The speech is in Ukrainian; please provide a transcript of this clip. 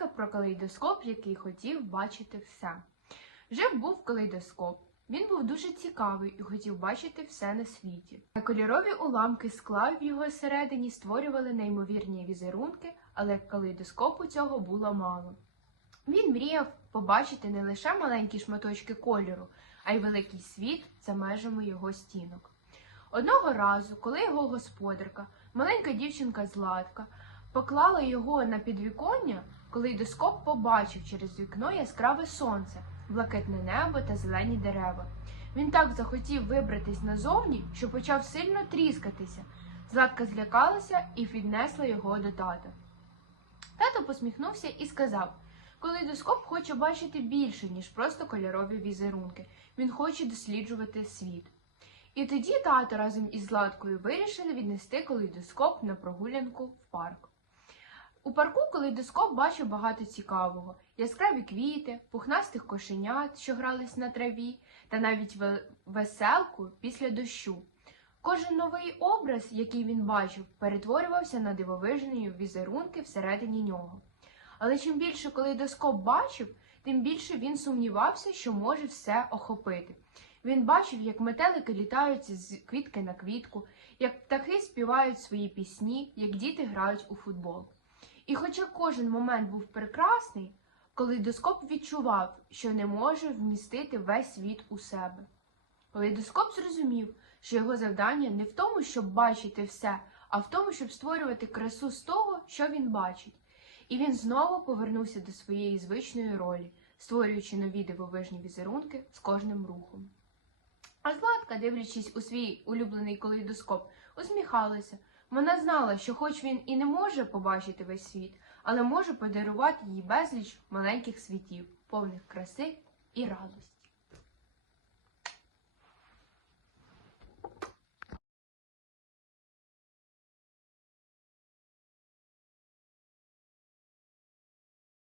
казка про калейдоскоп, який хотів бачити все. Жив був калейдоскоп. Він був дуже цікавий і хотів бачити все на світі. Кольорові уламки скла в його всередині створювали неймовірні візерунки, але калейдоскопу цього було мало. Він мріяв побачити не лише маленькі шматочки кольору, а й великий світ за межами його стінок. Одного разу, коли його господарка, маленька дівчинка Златка, поклала його на підвіконня, калейдоскоп побачив через вікно яскраве сонце, блакитне небо та зелені дерева. Він так захотів вибратись назовні, що почав сильно тріскатися. Златка злякалася і піднесла його до тата. Тато посміхнувся і сказав: Калейдоскоп хоче бачити більше, ніж просто кольорові візерунки. Він хоче досліджувати світ. І тоді тато разом із Златкою вирішили віднести калейдоскоп на прогулянку в парк. У парку калейдоскоп бачив багато цікавого: яскраві квіти, пухнастих кошенят, що грались на траві, та навіть веселку після дощу. Кожен новий образ, який він бачив, перетворювався на дивовижні візерунки всередині нього. Але чим більше калейдоскоп бачив, тим більше він сумнівався, що може все охопити. Він бачив, як метелики літають з квітки на квітку, як птахи співають свої пісні, як діти грають у футбол. І хоча кожен момент був прекрасний, калейдоскоп відчував, що не може вмістити весь світ у себе. Калейдоскоп зрозумів, що його завдання не в тому, щоб бачити все, а в тому, щоб створювати красу з того, що він бачить. І він знову повернувся до своєї звичної ролі, створюючи нові дивовижні візерунки з кожним рухом. А Златка, дивлячись у свій улюблений калейдоскоп, усміхалася. Вона знала, що хоч він і не може побачити весь світ, але може подарувати їй безліч маленьких світів, повних краси і радості.